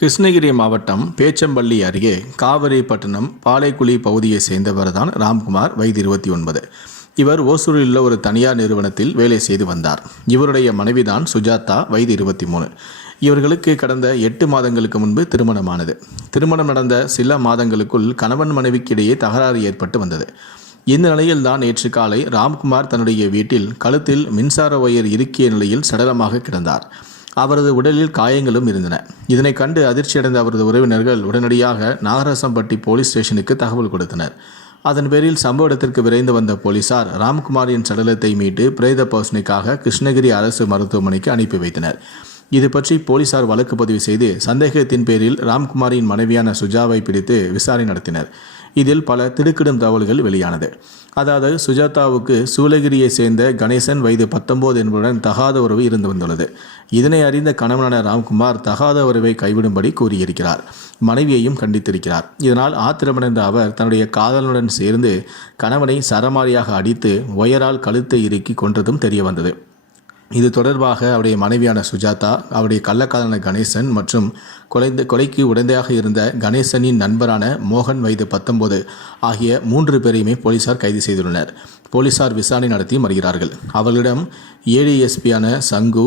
கிருஷ்ணகிரி மாவட்டம் பேச்சம்பள்ளி அருகே காவிரிப்பட்டினம் பாலைக்குழி பகுதியைச் சேர்ந்தவர் தான் ராம்குமார் வயது இருபத்தி ஒன்பது. இவர் ஓசூரில் உள்ள ஒரு தனியார் நிறுவனத்தில் வேலை செய்து வந்தார். இவருடைய மனைவிதான் சுஜாதா வயது இருபத்தி மூணு. இவர்களுக்கு கடந்த எட்டு மாதங்களுக்கு முன்பு திருமணமானது. திருமணம் நடந்த சில மாதங்களுக்குள் கணவன் மனைவிக்கிடையே தகராறு ஏற்பட்டு வந்தது. இந்த நிலையில் தான் நேற்று காலை ராம்குமார் தன்னுடைய வீட்டில் கழுத்தில் மின்சார ஒயர் இருக்கிய நிலையில் சடலமாக கிடந்தார். அவரது உடலில் காயங்களும் இருந்தன. இதனை கண்டு அதிர்ச்சியடைந்த அவரது உறவினர்கள் உடனடியாக நாகரசம்பட்டி போலீஸ் ஸ்டேஷனுக்கு தகவல் கொடுத்தனர். அதன் பேரில் சம்பவ இடத்திற்கு விரைந்து வந்த போலீசார் ராம்குமாரின் சடலத்தை மீட்டு பிரேத பரிசோதனைக்காக கிருஷ்ணகிரி அரசு மருத்துவமனைக்கு அனுப்பி வைத்தனர். இது பற்றி போலீசார் வழக்கு பதிவு செய்து சந்தேகத்தின் பேரில் ராம்குமாரின் மனைவியான சுஜாவை பிடித்து விசாரணை நடத்தினர். இதில் பல திடுக்கிடும் தகவல்கள் வெளியானது. அதாவது சுஜாதாவுக்கு சூளகிரியை சேர்ந்த கணேசன் வயது பத்தொன்பது என்பதுடன் தகாத உறவு இருந்து வந்துள்ளது. இதனை அறிந்த கணவனான ராம்குமார் தகாத உறவை கைவிடும்படி கூறியிருக்கிறார். மனைவியையும் கண்டித்திருக்கிறார். இதனால் ஆத்திரமடைந்த அவர் தன்னுடைய காதலனுடன் சேர்ந்து கணவனை சரமாரியாக அடித்து ஒயரால் கழுத்தை இறுக்கி கொன்றதும் தெரிய வந்தது இது தொடர்பாக அவருடைய மனைவியான சுஜாதா அவருடைய கள்ளக்காதலான கணேசன் மற்றும் கொலைந்த கொலைக்கு உடந்தையாக இருந்த கணேசனின் நண்பரான மோகன் வயது பத்தொன்பது ஆகிய மூன்று பேரையுமே போலீசார் கைது செய்துள்ளனர். போலீசார் விசாரணை நடத்தி வருகிறார்கள் அவர்களிடம் ஏடிஎஸ்பியான சங்கு